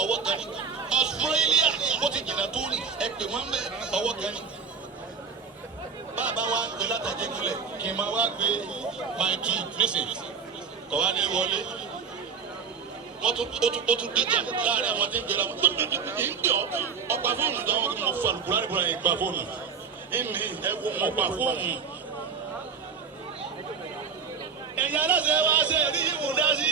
ọwọ́ kan ní Australia ó ti jìnnà tó ní ẹgbẹ́ wọn bẹ ọwọ́ kan ní. bàbá wa ń gbé látàjẹ́ gúnlẹ̀ kí n máa wá gbé my two nísìnyí kọ̀ wá ní wọlé wọ́n tún díjà láàrin àwọn tí ń gbéra wọn tó ń gbé ọgbà fóònù tó wọn mọ̀ fún àlùkùrá nígbà yẹn gbà fóònù ìní ẹ̀wọ̀ mọ̀ gbà fóònù. ẹ̀yin aláṣẹ wa ṣe èrí yìí mú dá sí.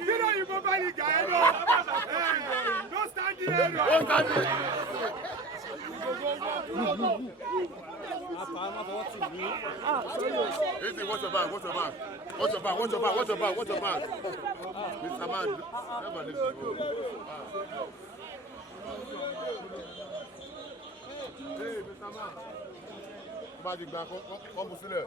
You know you mobile guy, no. Don't stand here. Don't stand here. Easy, watch your back, watch your back. Watch your back, watch your back, watch your back, watch your back. Mr. Man, never listen to you. Hey, Mr. Man. Bá di gba kọ́ bù sílẹ̀.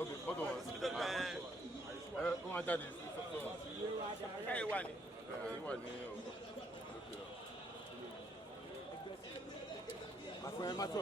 Ok, mọ́tò wọn. Wọ́n á jáde. Ẹ wà ní. Ẹ wà ní òkè. Macho.